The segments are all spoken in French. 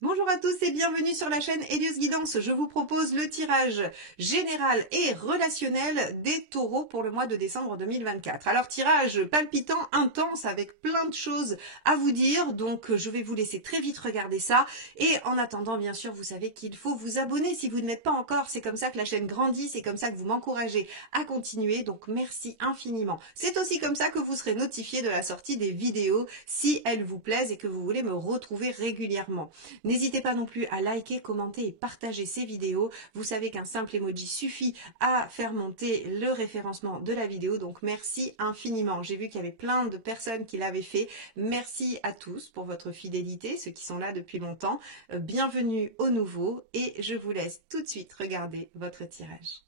Bonjour à tous et bienvenue sur la chaîne Elios Guidance. Je vous propose le tirage général et relationnel des taureaux pour le mois de décembre 2024. Alors tirage palpitant, intense, avec plein de choses à vous dire, donc je vais vous laisser très vite regarder ça. Et en attendant, bien sûr, vous savez qu'il faut vous abonner si vous ne l'êtes pas encore. C'est comme ça que la chaîne grandit, c'est comme ça que vous m'encouragez à continuer, donc merci infiniment. C'est aussi comme ça que vous serez notifié de la sortie des vidéos si elles vous plaisent et que vous voulez me retrouver régulièrement. N'hésitez pas non plus à liker, commenter et partager ces vidéos. Vous savez qu'un simple emoji suffit à faire monter le référencement de la vidéo. Donc merci infiniment. J'ai vu qu'il y avait plein de personnes qui l'avaient fait. Merci à tous pour votre fidélité, ceux qui sont là depuis longtemps. Bienvenue aux nouveaux et je vous laisse tout de suite regarder votre tirage.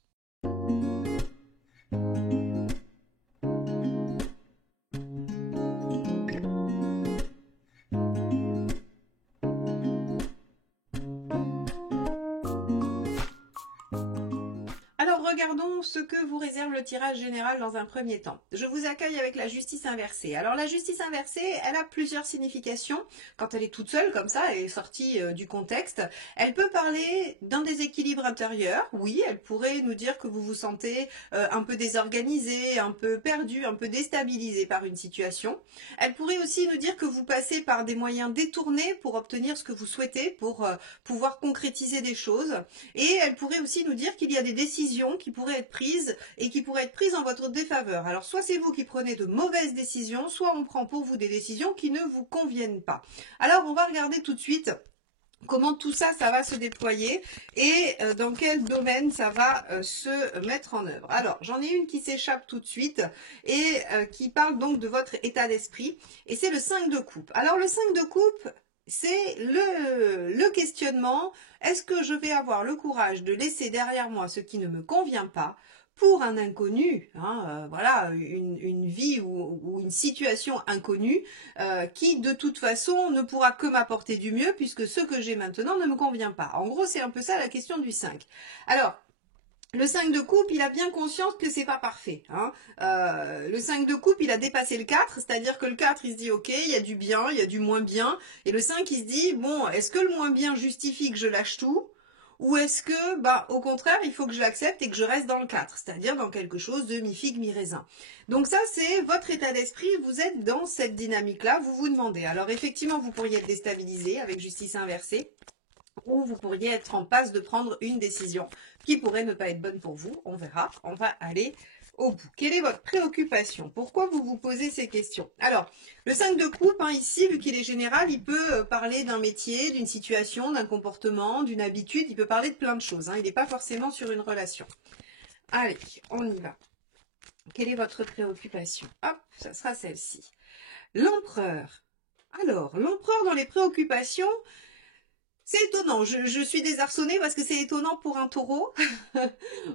Alors regardons ce que vous réserve le tirage général dans un premier temps. Je vous accueille avec la justice inversée. Alors la justice inversée, elle a plusieurs significations. Quand elle est toute seule comme ça, elle est sortie du contexte. Elle peut parler d'un déséquilibre intérieur. Oui, elle pourrait nous dire que vous vous sentez un peu désorganisé, un peu perdu, un peu déstabilisé par une situation. Elle pourrait aussi nous dire que vous passez par des moyens détournés pour obtenir ce que vous souhaitez, pour pouvoir concrétiser des choses. Et elle pourrait aussi nous dire qu'il y a des décisions qui pourraient être prises et qui pourraient être prises en votre défaveur. Alors soit c'est vous qui prenez de mauvaises décisions, soit on prend pour vous des décisions qui ne vous conviennent pas. Alors on va regarder tout de suite comment tout ça, ça va se déployer et dans quel domaine ça va se mettre en œuvre. Alors, j'en ai une qui s'échappe tout de suite et qui parle donc de votre état d'esprit et c'est le 5 de coupe. Alors, le 5 de coupe, c'est le questionnement, est-ce que je vais avoir le courage de laisser derrière moi ce qui ne me convient pas pour un inconnu, voilà, une vie ou une situation inconnue qui de toute façon ne pourra que m'apporter du mieux puisque ce que j'ai maintenant ne me convient pas. En gros, c'est un peu ça la question du 5. Alors, le 5 de coupe, il a bien conscience que c'est pas parfait. Le 5 de coupe, il a dépassé le 4, c'est-à-dire que le 4, il se dit, ok, il y a du bien, il y a du moins bien. Et le 5, il se dit, bon, est-ce que le moins bien justifie que je lâche tout? Ou est-ce que, au contraire, il faut que je l'accepte et que je reste dans le 4, c'est-à-dire dans quelque chose de mi-figue, mi-raisin. Donc ça, c'est votre état d'esprit, vous êtes dans cette dynamique-là, vous vous demandez. Alors effectivement, vous pourriez être déstabilisé avec justice inversée, ou vous pourriez être en passe de prendre une décision qui pourrait ne pas être bonne pour vous. On verra, on va aller au bout. Quelle est votre préoccupation? Pourquoi vous vous posez ces questions? Alors, le 5 de coupe, ici, vu qu'il est général, il peut parler d'un métier, d'une situation, d'un comportement, d'une habitude, il peut parler de plein de choses. Il n'est pas forcément sur une relation. Allez, on y va. Quelle est votre préoccupation? Hop, ça sera celle-ci. L'empereur. Alors, l'empereur dans les préoccupations, c'est étonnant, je suis désarçonnée parce que c'est étonnant pour un taureau.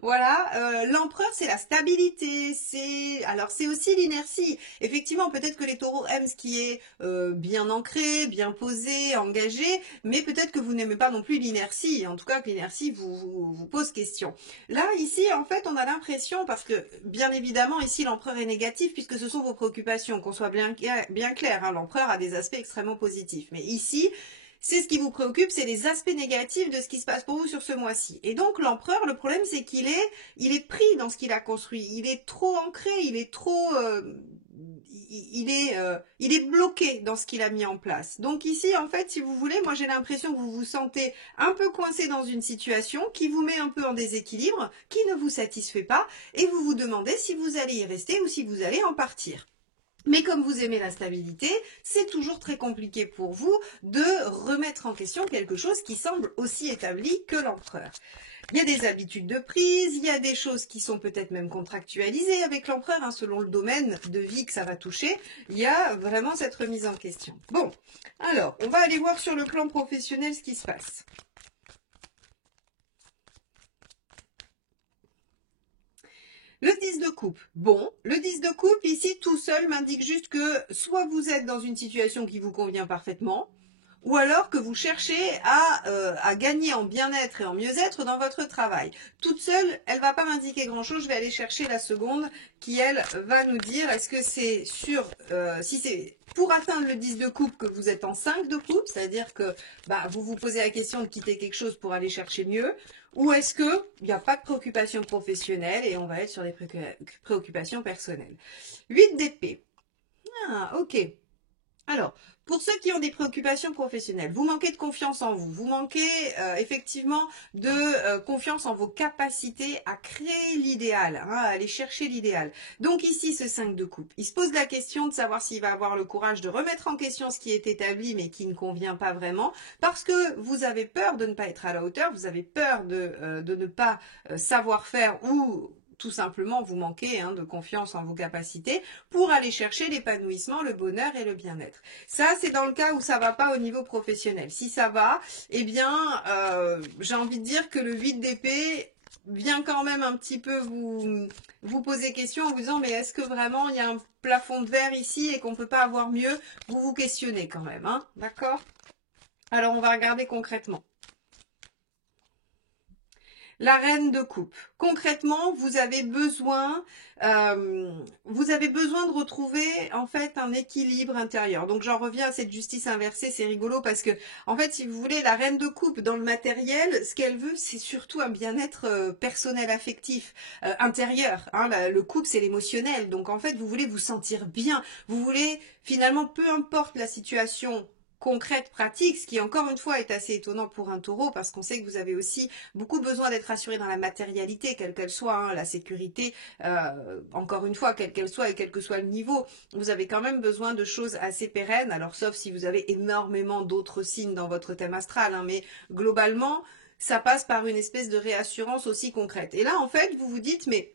Voilà, l'empereur c'est la stabilité, c'est aussi l'inertie. Effectivement, peut-être que les taureaux aiment ce qui est bien ancré, bien posé, engagé, mais peut-être que vous n'aimez pas non plus l'inertie. En tout cas, que l'inertie vous pose question. Là, ici, en fait, on a l'impression, parce que bien évidemment, ici, l'empereur est négatif puisque ce sont vos préoccupations, qu'on soit bien clair. L'empereur a des aspects extrêmement positifs, mais ici, c'est ce qui vous préoccupe, c'est les aspects négatifs de ce qui se passe pour vous sur ce mois-ci. Et donc l'empereur, le problème c'est qu'il est pris dans ce qu'il a construit. Il est trop ancré, il est trop, il est bloqué dans ce qu'il a mis en place. Donc ici, en fait, si vous voulez, moi j'ai l'impression que vous vous sentez un peu coincé dans une situation qui vous met un peu en déséquilibre, qui ne vous satisfait pas, et vous vous demandez si vous allez y rester ou si vous allez en partir. Mais comme vous aimez la stabilité, c'est toujours très compliqué pour vous de remettre en question quelque chose qui semble aussi établi que l'empereur. Il y a des habitudes de prise, il y a des choses qui sont peut-être même contractualisées avec l'empereur, selon le domaine de vie que ça va toucher. Il y a vraiment cette remise en question. Bon, alors, on va aller voir sur le plan professionnel ce qui se passe. Le 10 de coupe. Bon, le 10 de coupe, ici, tout seul, m'indique juste que soit vous êtes dans une situation qui vous convient parfaitement, ou alors que vous cherchez à gagner en bien-être et en mieux-être dans votre travail. Toute seule, elle va pas m'indiquer grand-chose. Je vais aller chercher la seconde qui, elle, va nous dire est-ce que c'est si c'est pour atteindre le 10 de coupe que vous êtes en 5 de coupe, c'est-à-dire que vous vous posez la question de quitter quelque chose pour aller chercher mieux, ou est-ce qu'il n'y a pas de préoccupation professionnelle et on va être sur des préoccupations personnelles. 8 d'épée. Ah, ok. Alors, pour ceux qui ont des préoccupations professionnelles, vous manquez de confiance en vous, vous manquez effectivement de confiance en vos capacités à créer l'idéal, à aller chercher l'idéal. Donc ici, ce 5 de coupe, il se pose la question de savoir s'il va avoir le courage de remettre en question ce qui est établi mais qui ne convient pas vraiment, parce que vous avez peur de ne pas être à la hauteur, vous avez peur de ne pas savoir faire ou tout simplement vous manquez de confiance en vos capacités pour aller chercher l'épanouissement, le bonheur et le bien-être. Ça, c'est dans le cas où ça va pas au niveau professionnel. Si ça va, eh bien, j'ai envie de dire que le 8 d'épée vient quand même un petit peu vous poser question en vous disant mais est-ce que vraiment il y a un plafond de verre ici et qu'on peut pas avoir mieux? Vous vous questionnez quand même, hein, d'accord? Alors, on va regarder concrètement. La reine de coupe. Concrètement, vous avez besoin de retrouver en fait un équilibre intérieur. Donc j'en reviens à cette justice inversée, c'est rigolo parce que en fait, si vous voulez, la reine de coupe dans le matériel, ce qu'elle veut, c'est surtout un bien-être personnel, affectif, intérieur. Hein. Le couple, c'est l'émotionnel. Donc en fait, vous voulez vous sentir bien. Vous voulez finalement, peu importe la situation concrète, pratique, ce qui encore une fois est assez étonnant pour un taureau parce qu'on sait que vous avez aussi beaucoup besoin d'être assuré dans la matérialité, quelle qu'elle soit, la sécurité, encore une fois, quelle qu'elle soit et quel que soit le niveau, vous avez quand même besoin de choses assez pérennes, alors sauf si vous avez énormément d'autres signes dans votre thème astral, mais globalement, ça passe par une espèce de réassurance aussi concrète. Et là, en fait, vous vous dites, mais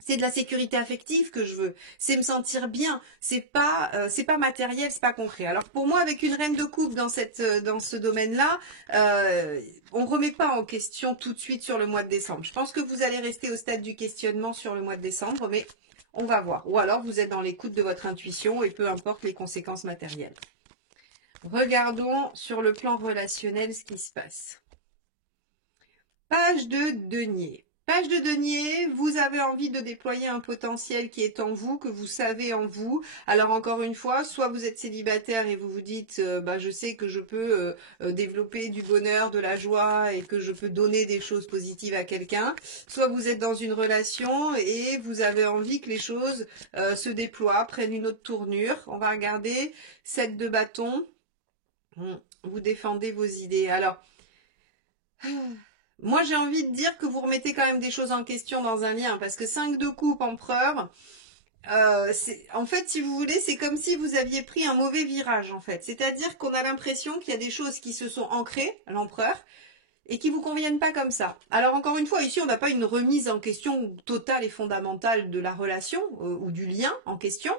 c'est de la sécurité affective que je veux, c'est me sentir bien, c'est pas matériel, c'est pas concret. Alors pour moi, avec une reine de coupe dans ce domaine-là, on remet pas en question tout de suite sur le mois de décembre. Je pense que vous allez rester au stade du questionnement sur le mois de décembre, mais on va voir. Ou alors vous êtes dans l'écoute de votre intuition et peu importe les conséquences matérielles. Regardons sur le plan relationnel ce qui se passe. Page de denier. Page de denier, vous avez envie de déployer un potentiel qui est en vous, que vous savez en vous. Alors encore une fois, soit vous êtes célibataire et vous vous dites je sais que je peux développer du bonheur, de la joie et que je peux donner des choses positives à quelqu'un. Soit vous êtes dans une relation et vous avez envie que les choses se déploient, prennent une autre tournure. On va regarder 7 de bâton. Vous défendez vos idées. Alors... moi, j'ai envie de dire que vous remettez quand même des choses en question dans un lien, parce que 5 de coupe, empereur, en fait, si vous voulez, c'est comme si vous aviez pris un mauvais virage, en fait. C'est-à-dire qu'on a l'impression qu'il y a des choses qui se sont ancrées, l'empereur, et qui vous conviennent pas comme ça. Alors encore une fois, ici, on n'a pas une remise en question totale et fondamentale de la relation ou du lien en question.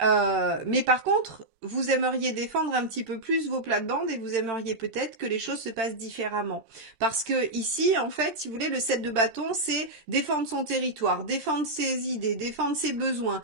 Mais par contre, vous aimeriez défendre un petit peu plus vos plates-bandes et vous aimeriez peut-être que les choses se passent différemment. Parce que ici, en fait, si vous voulez, le 7 de bâton, c'est défendre son territoire, défendre ses idées, défendre ses besoins.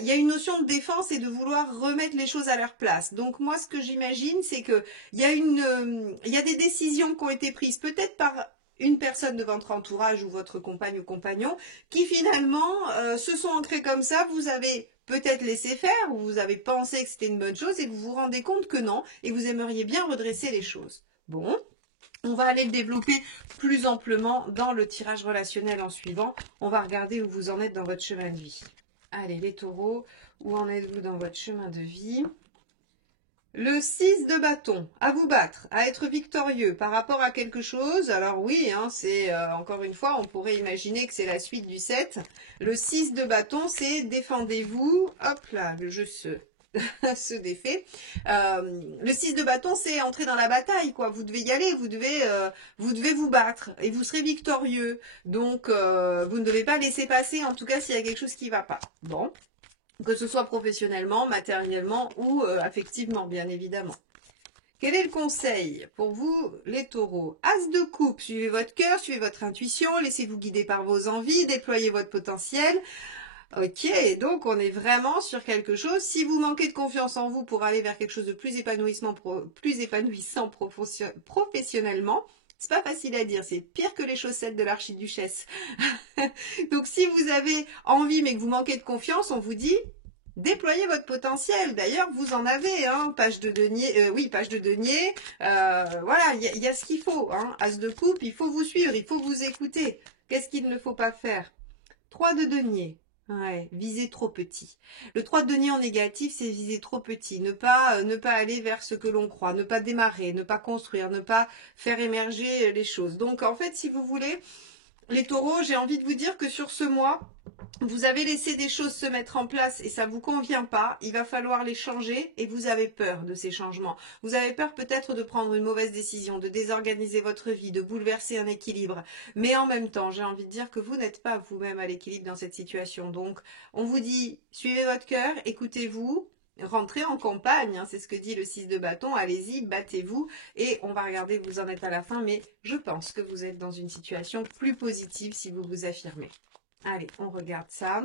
Il y a une notion de défense et de vouloir remettre les choses à leur place. Donc moi, ce que j'imagine, c'est que il y a des décisions qui ont été prises peut-être par une personne de votre entourage ou votre compagne ou compagnon qui finalement se sont ancrés comme ça. Vous avez peut-être laissé faire ou vous avez pensé que c'était une bonne chose et vous vous rendez compte que non et vous aimeriez bien redresser les choses. Bon, on va aller le développer plus amplement dans le tirage relationnel en suivant. On va regarder où vous en êtes dans votre chemin de vie. Allez les taureaux, où en êtes-vous dans votre chemin de vie ? Le 6 de bâton, à vous battre, à être victorieux par rapport à quelque chose. Alors oui, c'est encore une fois, on pourrait imaginer que c'est la suite du 7. Le 6 de bâton, c'est défendez-vous. Hop là, le jeu se défait. Le 6 de bâton, c'est entrer dans la bataille, quoi. Vous devez y aller, vous devez vous battre et vous serez victorieux. Donc, vous ne devez pas laisser passer, en tout cas, s'il y a quelque chose qui ne va pas. Bon. Que ce soit professionnellement, matériellement ou affectivement, bien évidemment. Quel est le conseil pour vous, les taureaux? As de coupe, suivez votre cœur, suivez votre intuition, laissez-vous guider par vos envies, déployez votre potentiel. Ok, donc on est vraiment sur quelque chose. Si vous manquez de confiance en vous pour aller vers quelque chose de plus épanouissant professionnellement, c'est pas facile à dire, c'est pire que les chaussettes de l'archiduchesse. Donc si vous avez envie mais que vous manquez de confiance, on vous dit déployez votre potentiel. D'ailleurs, vous en avez, hein, page de denier, oui, page de denier. Voilà, il y a ce qu'il faut. Hein. As de coupe, il faut vous suivre, il faut vous écouter. Qu'est-ce qu'il ne faut pas faire? 3 de denier. Ouais, viser trop petit. Le 3 de denier en négatif, c'est viser trop petit. Ne pas aller vers ce que l'on croit, ne pas démarrer, ne pas construire, ne pas faire émerger les choses. Donc, en fait, si vous voulez, les taureaux, j'ai envie de vous dire que sur ce mois, vous avez laissé des choses se mettre en place et ça vous convient pas, il va falloir les changer et vous avez peur de ces changements. Vous avez peur peut-être de prendre une mauvaise décision, de désorganiser votre vie, de bouleverser un équilibre. Mais en même temps, j'ai envie de dire que vous n'êtes pas vous-même à l'équilibre dans cette situation. Donc, on vous dit, suivez votre cœur, écoutez-vous, rentrez en campagne, hein, c'est ce que dit le 6 de bâton, allez-y, battez-vous et on va regarder où vous en êtes à la fin, mais je pense que vous êtes dans une situation plus positive si vous vous affirmez. Allez, on regarde ça.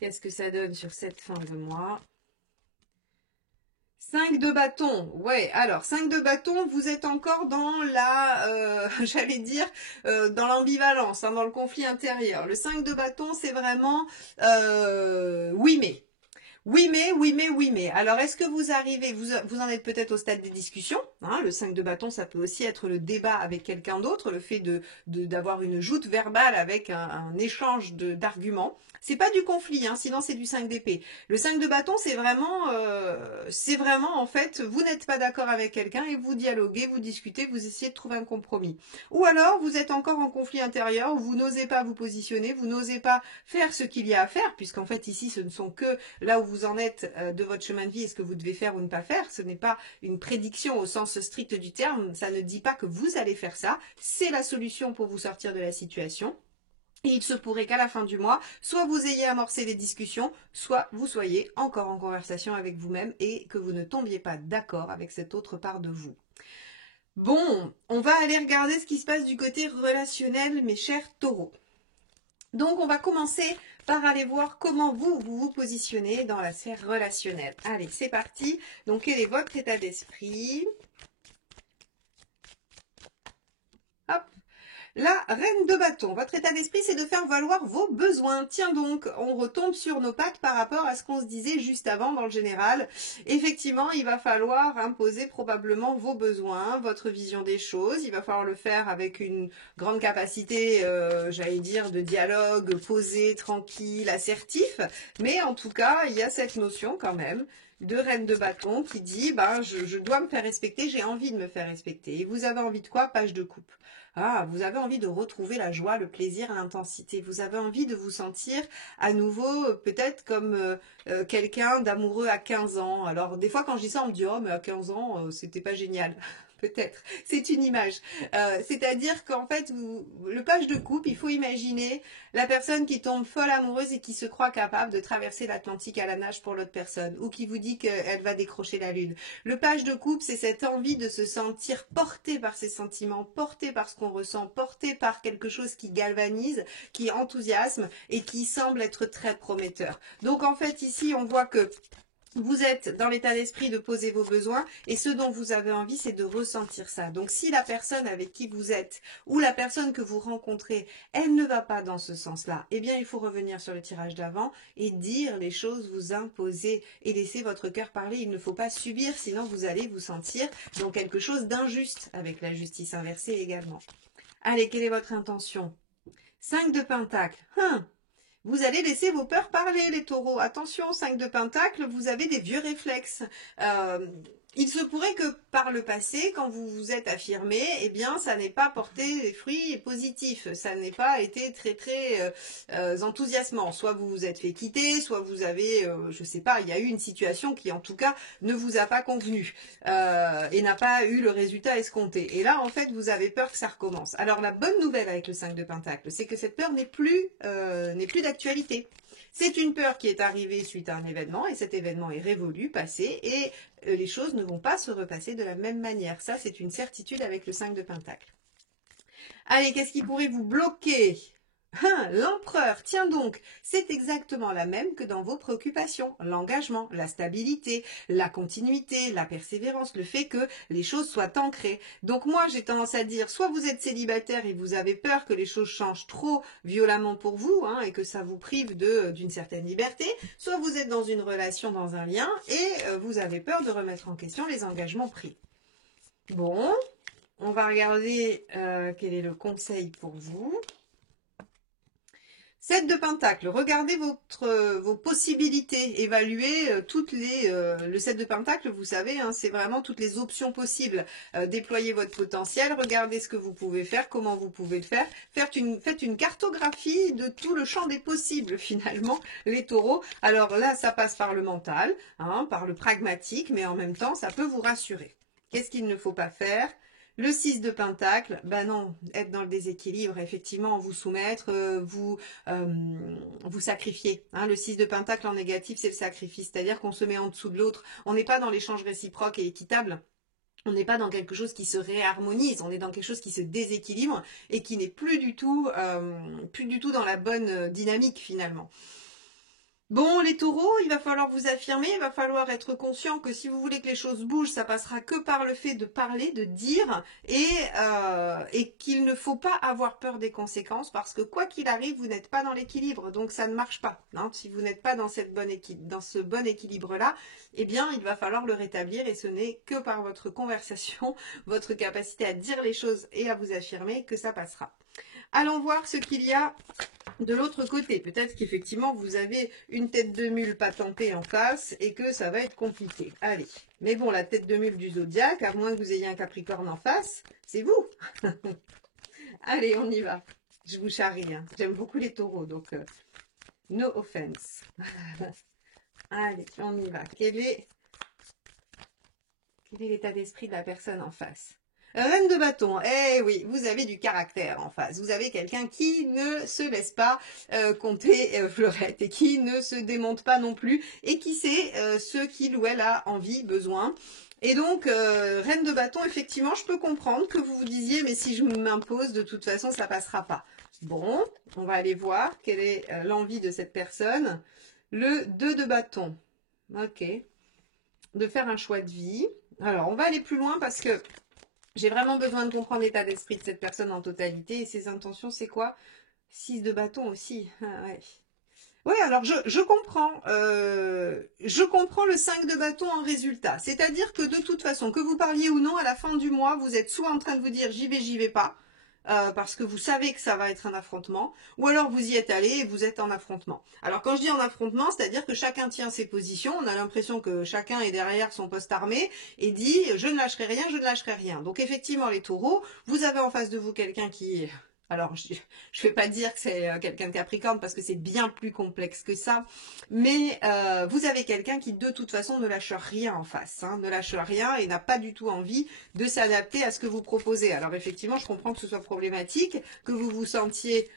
Qu'est-ce que ça donne sur cette fin de mois? 5 de bâton. Ouais, alors 5 de bâton, vous êtes encore dans la, j'allais dire, dans l'ambivalence, hein, dans le conflit intérieur. Le 5 de bâton, c'est vraiment oui mais. Oui mais, oui mais, oui mais. Alors est-ce que vous arrivez, vous en êtes peut-être au stade des discussions, hein, le 5 de bâton ça peut aussi être le débat avec quelqu'un d'autre, le fait d'avoir une joute verbale avec un échange d'arguments. C'est pas du conflit, hein, sinon c'est du 5 d'épée. Le 5 de bâton c'est vraiment en fait, vous n'êtes pas d'accord avec quelqu'un et vous dialoguez, vous discutez, vous essayez de trouver un compromis. Ou alors vous êtes encore en conflit intérieur, où vous n'osez pas vous positionner, vous n'osez pas faire ce qu'il y a à faire, puisqu'en fait ici ce ne sont que là où vous en êtes de votre chemin de vie et ce que vous devez faire ou ne pas faire. Ce n'est pas une prédiction au sens strict du terme, ça ne dit pas que vous allez faire ça, c'est la solution pour vous sortir de la situation. Et il se pourrait qu'à la fin du mois, soit vous ayez amorcé les discussions, soit vous soyez encore en conversation avec vous-même et que vous ne tombiez pas d'accord avec cette autre part de vous. Bon, on va aller regarder ce qui se passe du côté relationnel, mes chers taureaux. Donc, on va commencer par aller voir comment vous positionnez dans la sphère relationnelle. Allez, c'est parti. Donc, quel est votre état d'esprit? Hop. La reine de bâton, votre état d'esprit, c'est de faire valoir vos besoins. Tiens donc, on retombe sur nos pattes par rapport à ce qu'on se disait juste avant dans le général. Effectivement, il va falloir imposer probablement vos besoins, votre vision des choses. Il va falloir le faire avec une grande capacité, j'allais dire, de dialogue posé, tranquille, assertif. Mais en tout cas, il y a cette notion quand même de reine de bâton qui dit, je dois me faire respecter, j'ai envie de me faire respecter. Et vous avez envie de quoi? Page de coupe. Ah, vous avez envie de retrouver la joie, le plaisir, l'intensité. Vous avez envie de vous sentir à nouveau peut-être comme quelqu'un d'amoureux à 15 ans. Alors des fois quand je dis ça, on me dit « Oh mais à 15 ans, c'était pas génial ». Peut-être, c'est une image. C'est-à-dire qu'en fait, le page de coupe, il faut imaginer la personne qui tombe folle amoureuse et qui se croit capable de traverser l'Atlantique à la nage pour l'autre personne, ou qui vous dit qu'elle va décrocher la lune. Le page de coupe, c'est cette envie de se sentir porté par ses sentiments, porté par ce qu'on ressent, porté par quelque chose qui galvanise, qui enthousiasme et qui semble être très prometteur. Donc en fait, ici, on voit que vous êtes dans l'état d'esprit de poser vos besoins et ce dont vous avez envie, c'est de ressentir ça. Donc si la personne avec qui vous êtes ou la personne que vous rencontrez, elle ne va pas dans ce sens-là, eh bien il faut revenir sur le tirage d'avant et dire les choses, vous imposer et laisser votre cœur parler. Il ne faut pas subir, sinon vous allez vous sentir dans quelque chose d'injuste avec la justice inversée également. Allez, quelle est votre intention? 5 de Pentacle. Vous allez laisser vos peurs parler, les taureaux. Attention, 5 de Pentacle, vous avez des vieux réflexes. Il se pourrait que par le passé, quand vous vous êtes affirmé, eh bien, ça n'ait pas porté des fruits positifs. Ça n'ait pas été très, très enthousiasmant. Soit vous vous êtes fait quitter, soit vous avez, je sais pas, il y a eu une situation qui, en tout cas, ne vous a pas convenu et n'a pas eu le résultat escompté. Et là, en fait, vous avez peur que ça recommence. Alors, la bonne nouvelle avec le 5 de Pentacle, c'est que cette peur n'est plus d'actualité. C'est une peur qui est arrivée suite à un événement et cet événement est révolu, passé et les choses ne vont pas se repasser de la même manière. Ça, c'est une certitude avec le 5 de Pentacle. Allez, qu'est-ce qui pourrait vous bloquer? Hein, l'empereur, tiens donc, c'est exactement la même que dans vos préoccupations, l'engagement, la stabilité, la continuité, la persévérance, le fait que les choses soient ancrées. Donc moi j'ai tendance à dire, soit vous êtes célibataire et vous avez peur que les choses changent trop violemment pour vous, hein, et que ça vous prive d'une certaine liberté, soit vous êtes dans une relation, dans un lien, et vous avez peur de remettre en question les engagements pris. Bon, on va regarder quel est le conseil pour vous. 7 de Pentacle, regardez vos possibilités, évaluez le 7 de Pentacle, vous savez, hein, c'est vraiment toutes les options possibles. Déployez votre potentiel, regardez ce que vous pouvez faire, comment vous pouvez le faire. Faites une cartographie de tout le champ des possibles, finalement, les taureaux. Alors là, ça passe par le mental, hein, par le pragmatique, mais en même temps, ça peut vous rassurer. Qu'est-ce qu'il ne faut pas faire ? Le 6 de Pentacle, ben non, être dans le déséquilibre, effectivement, vous soumettre, vous sacrifier. Hein. Le 6 de Pentacle en négatif, c'est le sacrifice, c'est-à-dire qu'on se met en dessous de l'autre. On n'est pas dans l'échange réciproque et équitable. On n'est pas dans quelque chose qui se réharmonise, on est dans quelque chose qui se déséquilibre et qui n'est plus du tout dans la bonne dynamique finalement. Bon, les taureaux, il va falloir vous affirmer, il va falloir être conscient que si vous voulez que les choses bougent, ça passera que par le fait de parler, de dire, et qu'il ne faut pas avoir peur des conséquences, parce que quoi qu'il arrive, vous n'êtes pas dans l'équilibre, donc ça ne marche pas. Hein. Si vous n'êtes pas dans ce bon équilibre-là, eh bien, il va falloir le rétablir, et ce n'est que par votre conversation, votre capacité à dire les choses et à vous affirmer que ça passera. Allons voir ce qu'il y a de l'autre côté. Peut-être qu'effectivement, vous avez une tête de mule patentée en face et que ça va être compliqué. Allez. Mais bon, la tête de mule du zodiaque, à moins que vous ayez un Capricorne en face, c'est vous. Allez, on y va. Je vous charrie. Hein. J'aime beaucoup les taureaux, donc no offense. Allez, on y va. Quel est l'état d'esprit de la personne en face ? Reine de bâton, eh oui, vous avez du caractère en face. Vous avez quelqu'un qui ne se laisse pas compter fleurette et qui ne se démonte pas non plus et qui sait ce qu'il ou elle a envie, besoin. Et donc, reine de bâton, effectivement, je peux comprendre que vous vous disiez, mais si je m'impose, de toute façon, ça passera pas. Bon, on va aller voir quelle est l'envie de cette personne. Le 2 de bâton, ok, de faire un choix de vie. Alors, on va aller plus loin parce que j'ai vraiment besoin de comprendre l'état d'esprit de cette personne en totalité. Et ses intentions, c'est quoi? 6 de bâton aussi. Ah, ouais. Oui, alors je comprends. Je comprends le 5 de bâton en résultat. C'est-à-dire que de toute façon, que vous parliez ou non, à la fin du mois, vous êtes soit en train de vous dire j'y vais pas. Parce que vous savez que ça va être un affrontement, ou alors vous y êtes allé et vous êtes en affrontement. Alors quand je dis en affrontement, c'est-à-dire que chacun tient ses positions, on a l'impression que chacun est derrière son poste armé et dit je ne lâcherai rien, je ne lâcherai rien. Donc effectivement les taureaux, vous avez en face de vous quelqu'un qui... Alors, je ne vais pas dire que c'est quelqu'un de Capricorne parce que c'est bien plus complexe que ça, mais vous avez quelqu'un qui de toute façon ne lâche rien en face, hein, ne lâche rien et n'a pas du tout envie de s'adapter à ce que vous proposez. Alors effectivement, je comprends que ce soit problématique, que vous vous sentiez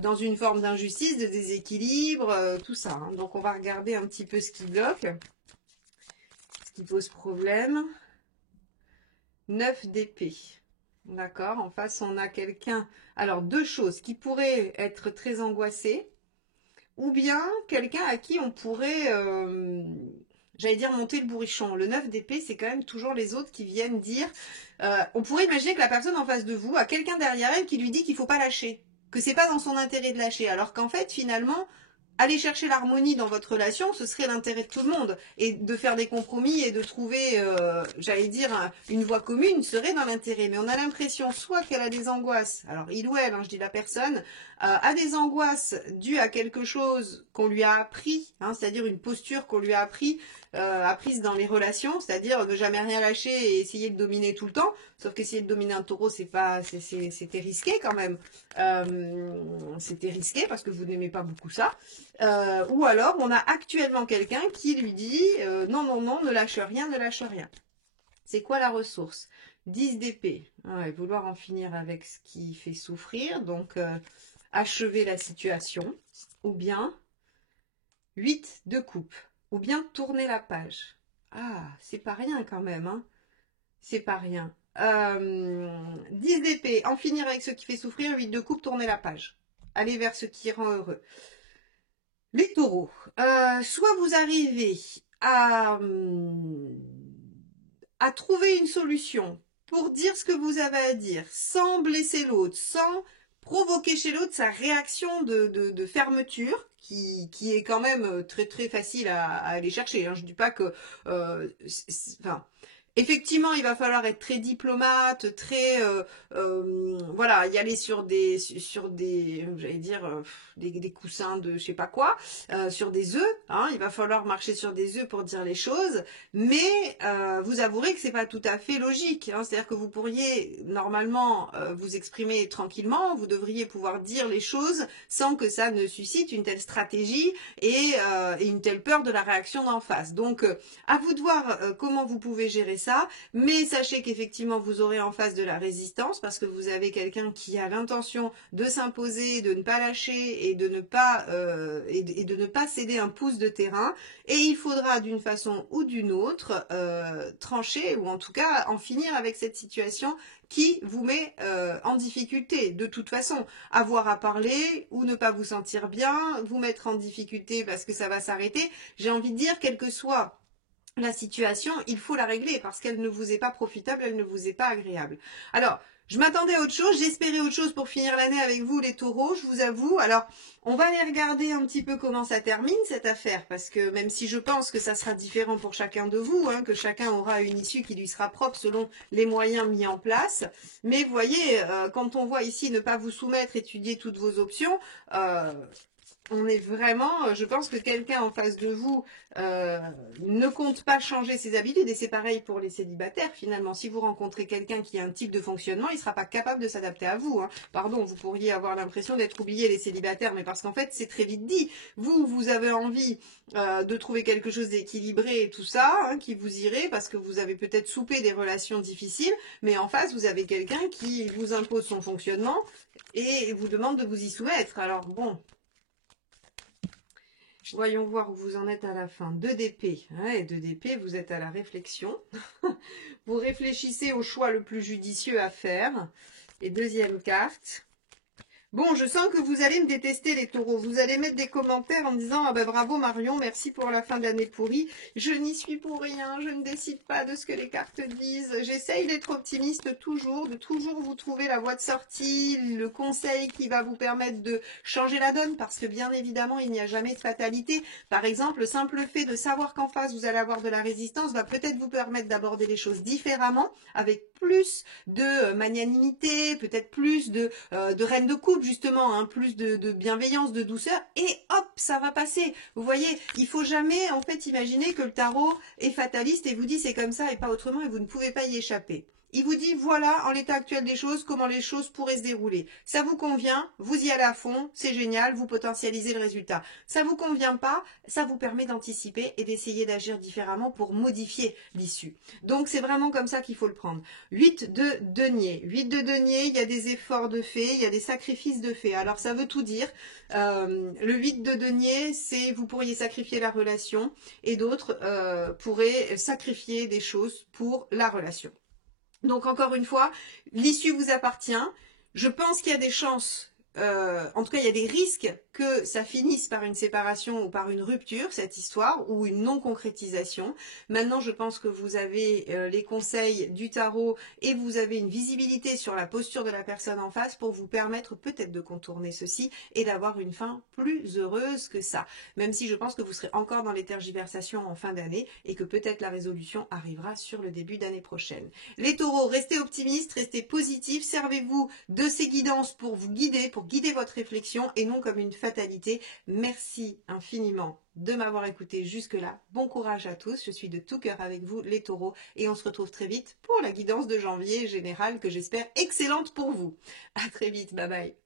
dans une forme d'injustice, de déséquilibre, tout ça. Hein. Donc on va regarder un petit peu ce qui bloque, ce qui pose problème. 9 d'épée. D'accord, en face, on a quelqu'un... Alors, deux choses qui pourraient être très angoissées, ou bien quelqu'un à qui on pourrait, j'allais dire, monter le bourrichon. Le 9 d'épée, c'est quand même toujours les autres qui viennent dire... on pourrait imaginer que la personne en face de vous a quelqu'un derrière elle qui lui dit qu'il ne faut pas lâcher, que c'est pas dans son intérêt de lâcher, alors qu'en fait, finalement... Aller chercher l'harmonie dans votre relation, ce serait l'intérêt de tout le monde. Et de faire des compromis et de trouver, j'allais dire, une voie commune serait dans l'intérêt. Mais on a l'impression soit qu'elle a des angoisses, alors il ou elle, hein, je dis la personne, a des angoisses dues à quelque chose qu'on lui a appris, hein, c'est-à-dire une posture qu'on lui a apprise dans les relations, c'est-à-dire ne jamais rien lâcher et essayer de dominer tout le temps. Sauf qu'essayer de dominer un taureau, c'était risqué quand même. C'était risqué parce que vous n'aimez pas beaucoup ça. Ou alors, on a actuellement quelqu'un qui lui dit non, non, non, ne lâche rien, ne lâche rien. C'est quoi la ressource? 10 d'épée. Ouais, vouloir en finir avec ce qui fait souffrir, donc achever la situation. Ou bien 8 de coupe. Ou bien tourner la page. Ah, c'est pas rien quand même, hein. C'est pas rien. 10 d'épée, en finir avec ce qui fait souffrir, 8 de coupe, tourner la page. aller vers ce qui rend heureux. Les taureaux, soit vous arrivez à trouver une solution pour dire ce que vous avez à dire, sans blesser l'autre, sans provoquer chez l'autre sa réaction de fermeture, qui est quand même très très facile à aller chercher. Hein. Je ne dis pas que... enfin, effectivement, il va falloir être très diplomate, très voilà, y aller sur des j'allais dire des coussins de je sais pas quoi, sur des œufs. Hein, il va falloir marcher sur des œufs pour dire les choses, mais vous avouerez que c'est pas tout à fait logique. Hein, c'est-à-dire que vous pourriez normalement vous exprimer tranquillement, vous devriez pouvoir dire les choses sans que ça ne suscite une telle stratégie et une telle peur de la réaction d'en face. Donc à vous de voir comment vous pouvez gérer ça, mais sachez qu'effectivement vous aurez en face de la résistance parce que vous avez quelqu'un qui a l'intention de s'imposer, de ne pas lâcher et de ne pas céder un pouce de terrain, et il faudra d'une façon ou d'une autre trancher ou en tout cas en finir avec cette situation qui vous met en difficulté. De toute façon, avoir à parler ou ne pas vous sentir bien, vous mettre en difficulté parce que ça va s'arrêter, j'ai envie de dire, quelle que soit la situation, il faut la régler parce qu'elle ne vous est pas profitable, elle ne vous est pas agréable. Alors, je m'attendais à autre chose, j'espérais autre chose pour finir l'année avec vous les taureaux, je vous avoue. Alors, on va aller regarder un petit peu comment ça termine cette affaire, parce que même si je pense que ça sera différent pour chacun de vous, hein, que chacun aura une issue qui lui sera propre selon les moyens mis en place, mais vous voyez, quand on voit ici ne pas vous soumettre, étudier toutes vos options, on est vraiment, je pense que quelqu'un en face de vous ne compte pas changer ses habitudes, et c'est pareil pour les célibataires finalement. Si vous rencontrez quelqu'un qui a un type de fonctionnement, il ne sera pas capable de s'adapter à vous. Hein. Pardon, vous pourriez avoir l'impression d'être oublié les célibataires, mais parce qu'en fait c'est très vite dit. Vous avez envie de trouver quelque chose d'équilibré et tout ça, hein, qui vous irait, parce que vous avez peut-être soupé des relations difficiles, mais en face vous avez quelqu'un qui vous impose son fonctionnement et vous demande de vous y soumettre. Alors bon... Voyons voir où vous en êtes à la fin. 2 d'épée. Ouais, 2 d'épée, vous êtes à la réflexion. Vous réfléchissez au choix le plus judicieux à faire. Et deuxième carte. Bon, je sens que vous allez me détester les taureaux. Vous allez mettre des commentaires en me disant « Ah ben bravo Marion, merci pour la fin de l'année pourrie. Je n'y suis pour rien, je ne décide pas de ce que les cartes disent. J'essaye d'être optimiste toujours, de toujours vous trouver la voie de sortie, le conseil qui va vous permettre de changer la donne, parce que bien évidemment, il n'y a jamais de fatalité. Par exemple, le simple fait de savoir qu'en face, vous allez avoir de la résistance va peut-être vous permettre d'aborder les choses différemment, avec plus de magnanimité, peut-être plus de reine de coupe, justement, hein, plus de bienveillance, de douceur, et hop, ça va passer. Vous voyez, il faut jamais, en fait, imaginer que le tarot est fataliste et vous dit c'est comme ça et pas autrement et vous ne pouvez pas y échapper. Il vous dit, voilà, en l'état actuel des choses, comment les choses pourraient se dérouler. Ça vous convient, vous y allez à fond, c'est génial, vous potentialisez le résultat. Ça vous convient pas, ça vous permet d'anticiper et d'essayer d'agir différemment pour modifier l'issue. Donc, c'est vraiment comme ça qu'il faut le prendre. 8 de denier. 8 de denier, il y a des efforts de fait, il y a des sacrifices de fait. Alors, ça veut tout dire. Le 8 de denier, c'est vous pourriez sacrifier la relation et d'autres pourraient sacrifier des choses pour la relation. Donc encore une fois, l'issue vous appartient. Je pense qu'il y a des chances, en tout cas il y a des risques que ça finisse par une séparation ou par une rupture, cette histoire, ou une non-concrétisation. Maintenant, je pense que vous avez les conseils du tarot et vous avez une visibilité sur la posture de la personne en face pour vous permettre peut-être de contourner ceci et d'avoir une fin plus heureuse que ça. Même si je pense que vous serez encore dans les tergiversations en fin d'année et que peut-être la résolution arrivera sur le début d'année prochaine. Les taureaux, restez optimistes, restez positifs, servez-vous de ces guidances pour vous guider, pour guider votre réflexion et non comme une fatalité. Merci infiniment de m'avoir écouté jusque-là. Bon courage à tous. Je suis de tout cœur avec vous, les taureaux, et on se retrouve très vite pour la guidance de janvier générale que j'espère excellente pour vous. À très vite. Bye bye.